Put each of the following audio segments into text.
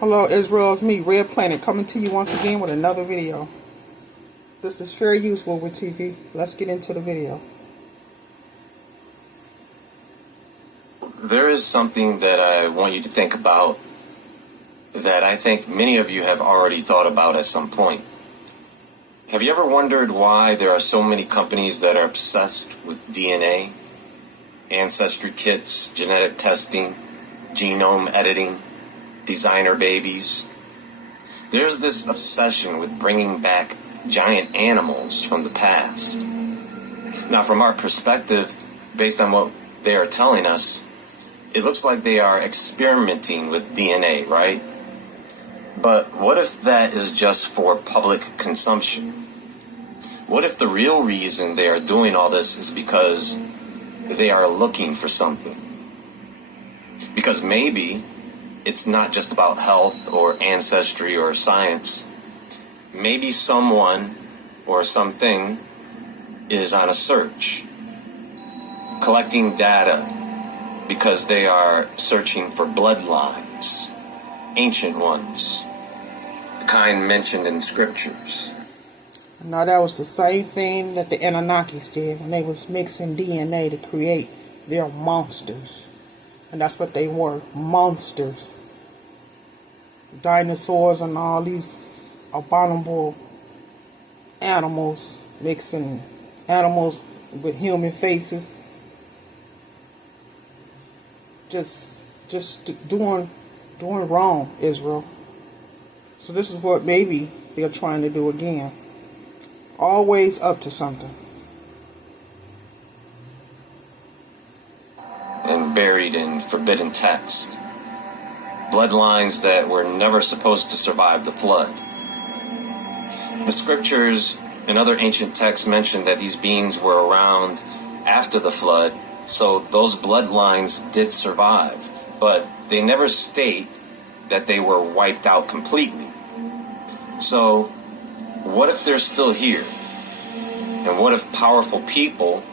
Hello Israel, it's me, Red Planet, coming to you once again with another video. This is very useful with TV. Let's get into the video. There is something that I want you to think about that I think many of you have already thought about at some point. Have you ever wondered why there are so many companies that are obsessed with DNA, ancestry kits, genetic testing, genome editing, designer babies? There's this obsession with bringing back giant animals from the past. Now, from our perspective, based on what they are telling us, it looks like they are experimenting with DNA, right? But what if that is just for public consumption? What if the real reason they are doing all this is because they are looking for something? Because maybe it's not just about health or ancestry or science. Maybe someone or something is on a search, collecting data because they are searching for bloodlines, ancient ones, the kind mentioned in scriptures. Now that was the same thing that the Anunnakis did when they was mixing DNA to create their monsters. And that's what they were, monsters. Dinosaurs and all these abominable animals, mixing animals with human faces. Just doing wrong, Israel. So this is what maybe they're trying to do again. Always up to something. And buried in forbidden text. Bloodlines that were never supposed to survive the flood. The scriptures and other ancient texts mention that these beings were around after the flood, so those bloodlines did survive. But they never state that they were wiped out completely. So, what if they're still here? And what if powerful people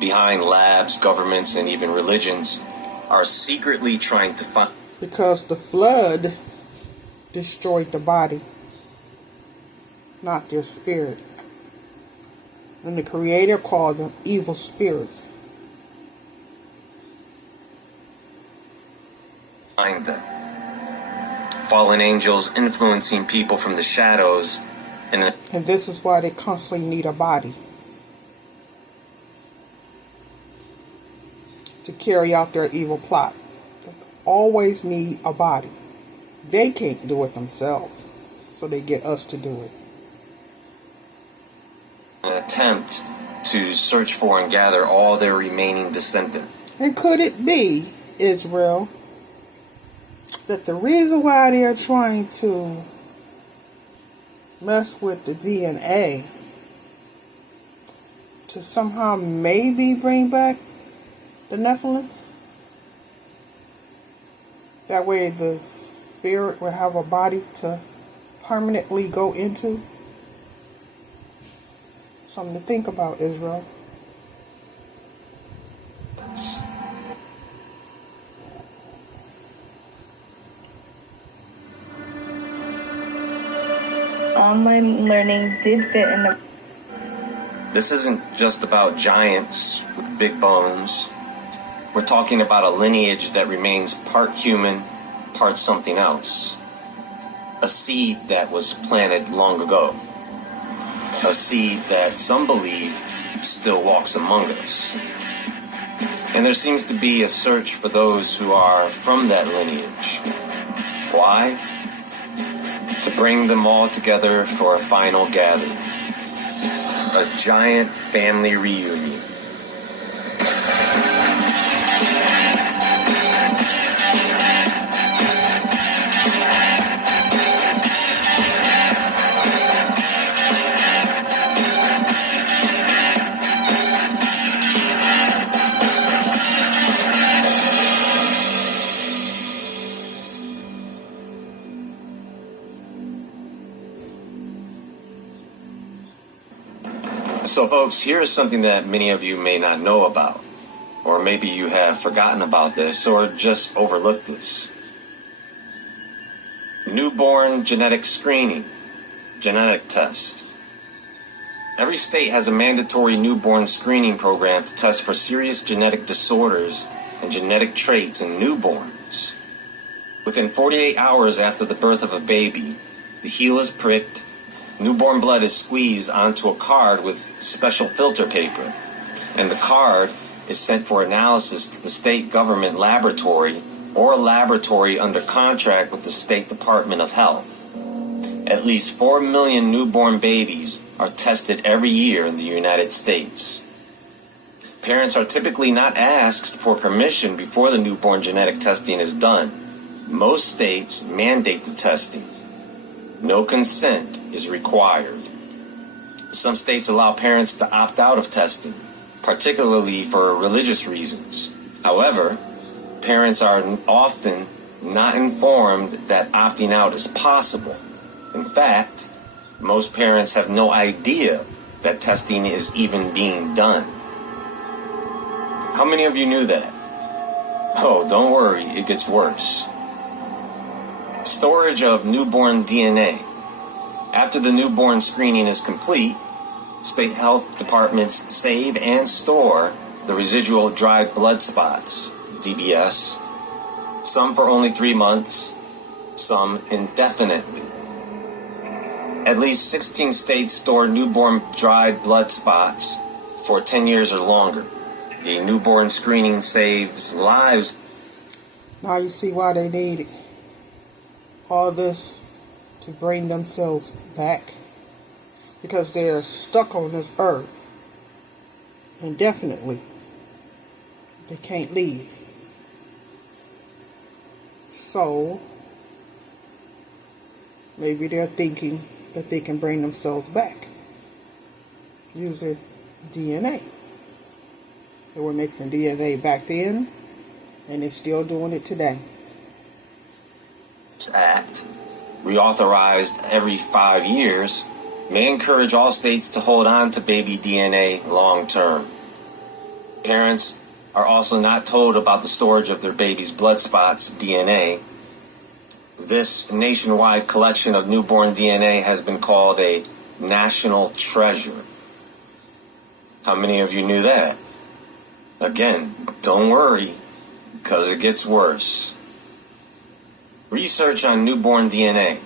behind labs, governments, and even religions are secretly trying to find... Because the flood destroyed the body, not their spirit. And the Creator called them evil spirits. Find them. Fallen angels influencing people from the shadows. And this is why they constantly need a body to carry out their evil plot. They always need a body. They can't do it themselves, so they get us to do it. An attempt to search for and gather all their remaining descendants. And could it be, Israel, that the reason why they are trying to mess with the DNA to somehow maybe bring back the nephilim? That way the spirit will have a body to permanently go into? Something to think about, Israel. Online learning did fit in the... This isn't just about giants with big bones. We're talking about a lineage that remains part human, part something else. A seed that was planted long ago. A seed that some believe still walks among us. And there seems to be a search for those who are from that lineage. Why? To bring them all together for a final gathering. A giant family reunion. So folks, here's something that many of you may not know about, or maybe you have forgotten about this or just overlooked this. Newborn genetic screening, genetic test. Every state has a mandatory newborn screening program to test for serious genetic disorders and genetic traits in newborns. Within 48 hours after the birth of a baby, the heel is pricked, newborn blood is squeezed onto a card with special filter paper, and the card is sent for analysis to the state government laboratory or a laboratory under contract with the State Department of Health. At least 4 million newborn babies are tested every year in the United States. Parents are typically not asked for permission before the newborn genetic testing is done. Most states mandate the testing. No consent is required. Some states allow parents to opt out of testing, particularly for religious reasons. However, parents are often not informed that opting out is possible. In fact, most parents have no idea that testing is even being done. How many of you knew that? Oh, don't worry, it gets worse. Storage of newborn DNA. After the newborn screening is complete, state health departments save and store the residual dried blood spots, DBS, some for only 3 months, some indefinitely. At least 16 states store newborn dried blood spots for 10 years or longer. The newborn screening saves lives. Now you see why they need all this to bring themselves back. Because they're stuck on this earth indefinitely. They can't leave. So, maybe they're thinking that they can bring themselves back using DNA. They were mixing DNA back then, and they're still doing it today. Act, reauthorized every 5 years, may encourage all states to hold on to baby DNA long term. Parents are also not told about the storage of their baby's blood spots, DNA. This nationwide collection of newborn DNA has been called a national treasure. How many of you knew that? Again, don't worry, because it gets worse. Research on newborn DNA.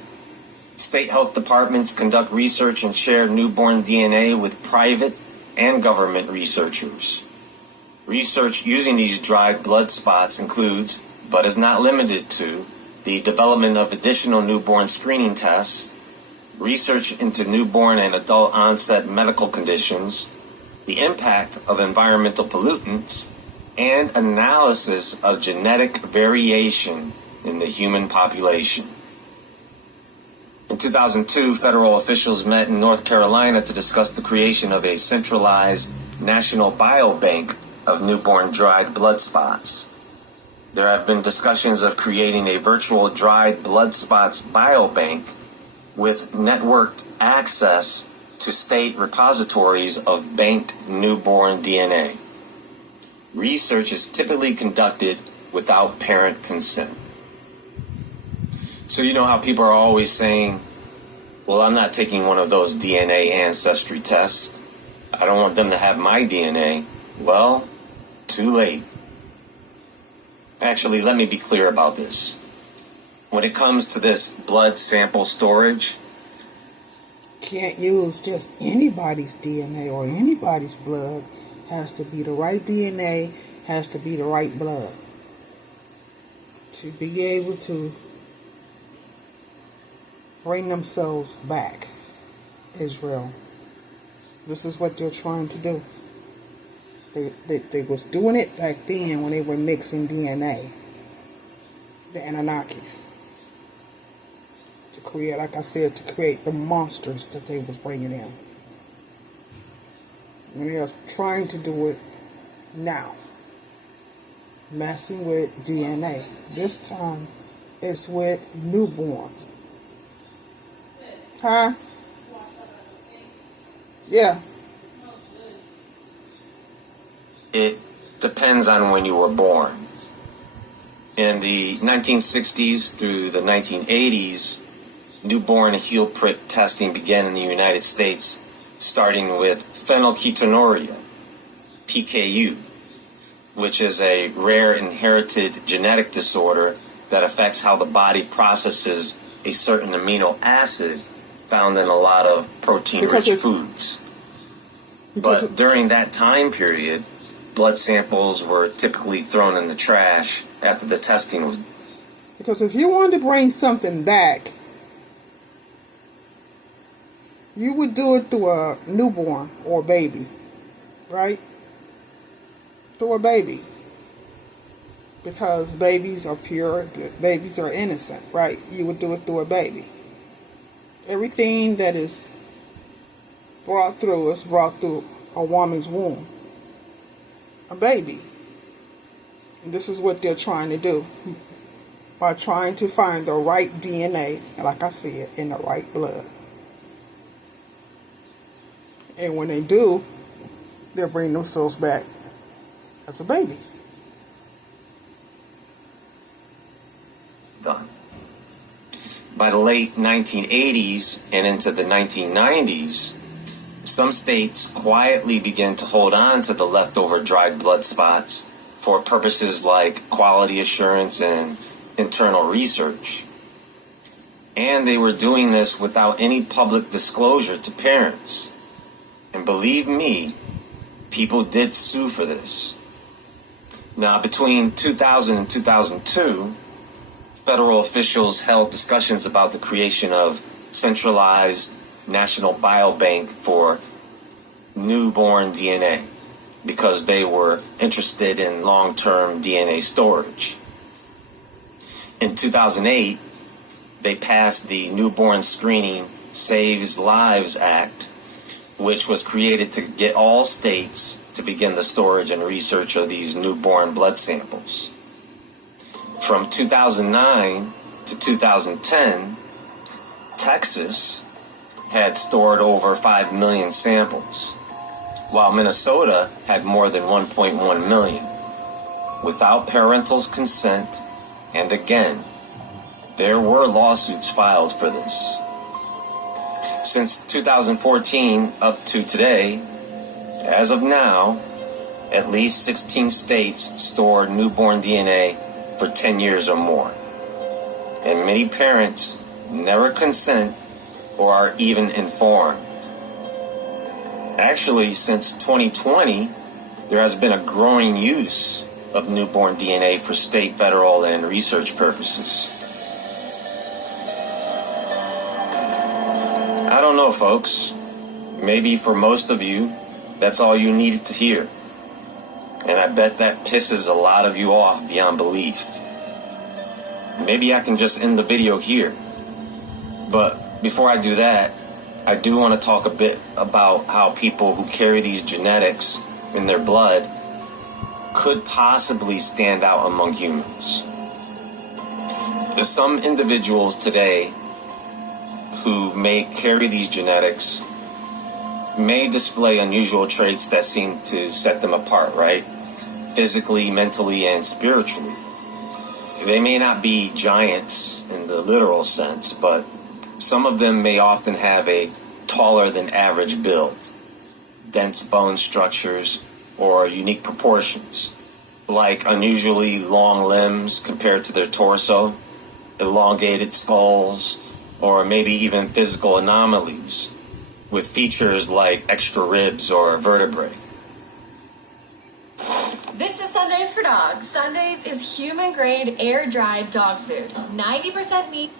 State health departments conduct research and share newborn DNA with private and government researchers. Research using these dried blood spots includes, but is not limited to, the development of additional newborn screening tests, research into newborn and adult onset medical conditions, the impact of environmental pollutants, and analysis of genetic variation in the human population. In 2002, federal officials met in North Carolina to discuss the creation of a centralized national biobank of newborn dried blood spots. There have been discussions of creating a virtual dried blood spots biobank with networked access to state repositories of banked newborn DNA. Research is typically conducted without parent consent. So you know how people are always saying, well, I'm not taking one of those DNA ancestry tests. I don't want them to have my DNA. Well, too late. Actually, let me be clear about this. When it comes to this blood sample storage, Can't use just anybody's DNA or anybody's blood. Has to be the right DNA, has to be the right blood. To be able to bring themselves back, Israel. This is what they're trying to do. They was doing it back then when they were mixing DNA. The Anunnakis. To create, like I said, to create the monsters that they was bringing in. And they are trying to do it now. Messing with DNA. This time, it's with newborns. Huh? Yeah. it depends on when you were born. In the 1960s through the 1980s, newborn heel prick testing began in the United States, starting with phenylketonuria, PKU, which is a rare inherited genetic disorder that affects how the body processes a certain amino acid found in a lot of protein-rich foods. But during that time period, blood samples were typically thrown in the trash after the testing was. Because if you wanted to bring something back, you would do it through a newborn or a baby, right? Through a baby. Because babies are pure, babies are innocent, right? You would do it through a baby. Everything that is brought through is brought through a woman's womb. A baby. And this is what they're trying to do. By trying to find the right DNA, like I said, in the right blood. And when they do, they'll bring themselves back as a baby. Done. By the late 1980s and into the 1990s, some states quietly began to hold on to the leftover dried blood spots for purposes like quality assurance and internal research. And they were doing this without any public disclosure to parents. And believe me, people did sue for this. Now, between 2000 and 2002, federal officials held discussions about the creation of centralized national biobank for newborn DNA because they were interested in long-term DNA storage. In 2008, they passed the Newborn Screening Saves Lives Act, which was created to get all states to begin the storage and research of these newborn blood samples. From 2009 to 2010, Texas had stored over 5 million samples, while Minnesota had more than 1.1 million, without parental consent, and again, there were lawsuits filed for this. Since 2014 up to today, as of now, at least 16 states store newborn DNA for 10 years or more. And many parents never consent or are even informed. Actually, since 2020, there has been a growing use of newborn DNA for state, federal, and research purposes. I don't know, folks. Maybe for most of you, that's all you needed to hear. And I bet that pisses a lot of you off beyond belief. Maybe I can just end the video here. But before I do that, I do want to talk a bit about how people who carry these genetics in their blood could possibly stand out among humans. There's some individuals today who may carry these genetics may display unusual traits that seem to set them apart, right? Physically, mentally, and spiritually. They may not be giants in the literal sense, but some of them may often have a taller than average build, dense bone structures, or unique proportions, like unusually long limbs compared to their torso, elongated skulls, or maybe even physical anomalies with features like extra ribs or vertebrae. This is Sundays for Dogs. Sundays is human-grade, air-dried dog food. 90% meat.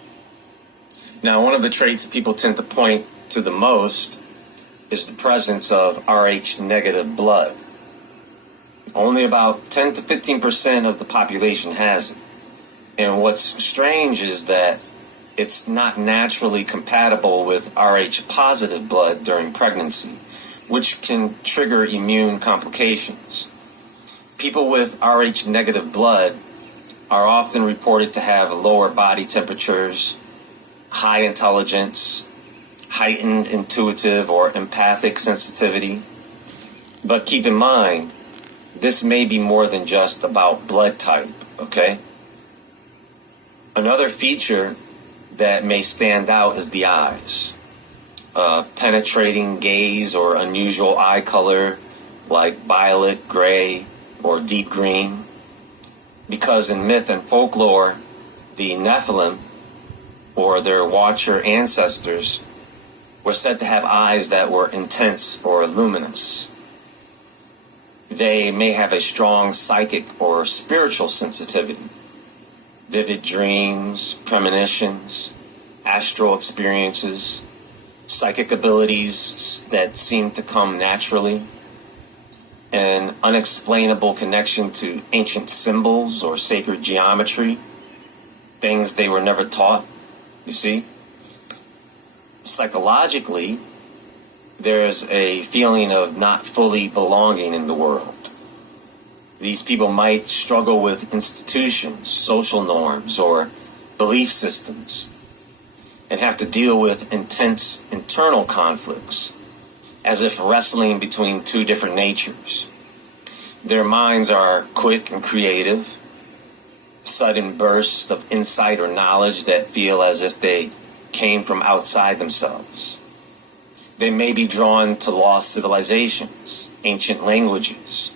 Now, one of the traits people tend to point to the most is the presence of Rh negative blood. Only about 10 to 15% of the population has it. And what's strange is that it's not naturally compatible with Rh positive blood during pregnancy, which can trigger immune complications. People with Rh negative blood are often reported to have lower body temperatures, high intelligence, heightened intuitive or empathic sensitivity. But keep in mind, this may be more than just about blood type, okay? Another feature that may stand out is the eyes. Penetrating gaze or unusual eye color like violet, gray, or deep green. Because in myth and folklore, the nephilim, or their watcher ancestors, were said to have eyes that were intense or luminous. They may have a strong psychic or spiritual sensitivity. Vivid dreams, premonitions, astral experiences, psychic abilities that seem to come naturally, an unexplainable connection to ancient symbols or sacred geometry, things they were never taught, you see? Psychologically, there's a feeling of not fully belonging in the world. These people might struggle with institutions, social norms, or belief systems, and have to deal with intense internal conflicts, as if wrestling between two different natures. Their minds are quick and creative, sudden bursts of insight or knowledge that feel as if they came from outside themselves. They may be drawn to lost civilizations, ancient languages,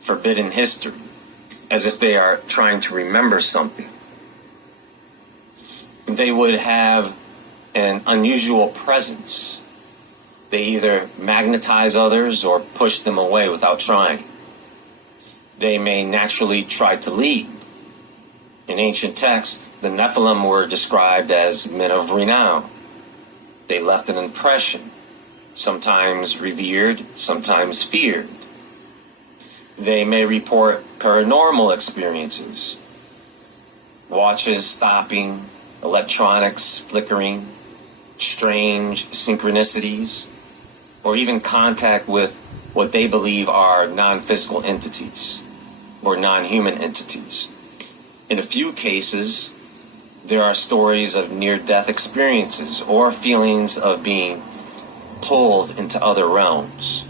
forbidden history, as if they are trying to remember something. They would have an unusual presence. They either magnetize others or push them away without trying. They may naturally try to lead. In ancient texts, the Nephilim were described as men of renown. They left an impression, sometimes revered, sometimes feared. They may report paranormal experiences, watches stopping, electronics flickering, strange synchronicities, or even contact with what they believe are non-physical entities or non-human entities. In a few cases, there are stories of near-death experiences or feelings of being pulled into other realms.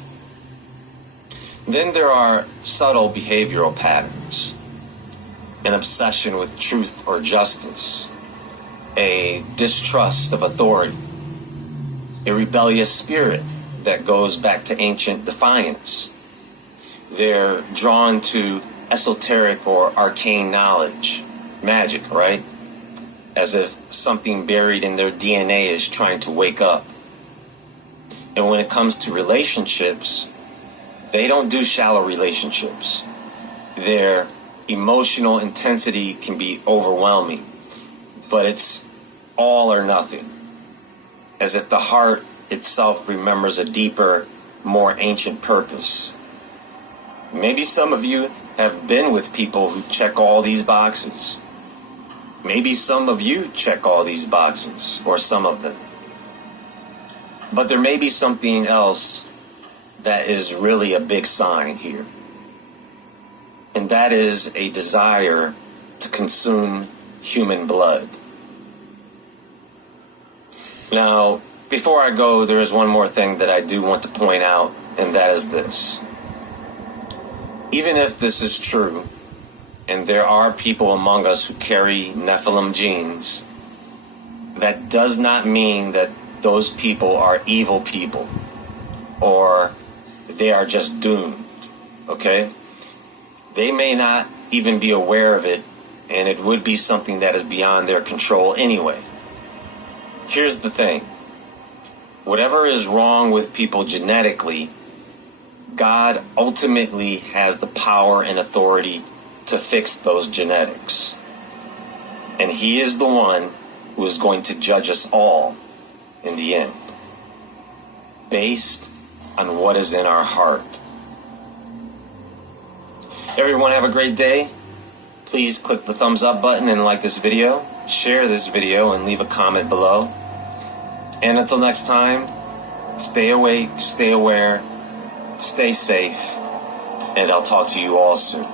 Then there are subtle behavioral patterns, an obsession with truth or justice, a distrust of authority, a rebellious spirit that goes back to ancient defiance. They're drawn to esoteric or arcane knowledge, magic, right? As if something buried in their DNA is trying to wake up. And when it comes to relationships, they don't do shallow relationships. Their emotional intensity can be overwhelming, but it's all or nothing, as if the heart itself remembers a deeper, more ancient purpose. Maybe some of you have been with people who check all these boxes. Maybe some of you check all these boxes, or some of them. But there may be something else that is really a big sign here. And that is a desire to consume human blood. Now, before I go, there is one more thing that I do want to point out, and that is this. Even if this is true, and there are people among us who carry Nephilim genes, that does not mean that those people are evil people, or they are just doomed, okay? They may not even be aware of it, and it would be something that is beyond their control anyway. Here's the thing. Whatever is wrong with people genetically, God ultimately has the power and authority to fix those genetics. And He is the one who is going to judge us all in the end, based on what is in our heart. Everyone have a great day. Please click the thumbs up button and like this video, share this video, and leave a comment below. And until next time, stay awake, stay aware, stay safe, and I'll talk to you all soon.